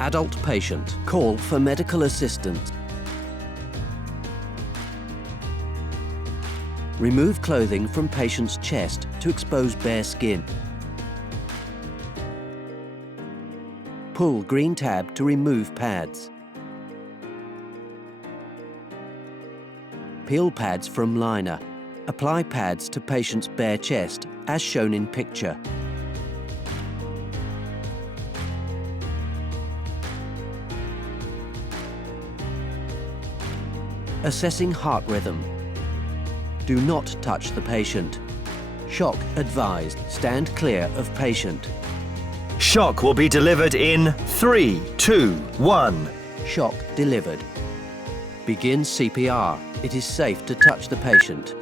Adult patient. Call for medical assistance. Remove clothing from patient's chest to expose bare skin. Pull green tab to remove pads. Peel pads from liner. Apply pads to patient's bare chest, as shown in picture. Assessing heart rhythm. Do not touch the patient. Shock advised. Stand clear of patient. Shock will be delivered in 3, 2, 1. Shock delivered. Begin CPR. It is safe to touch the patient.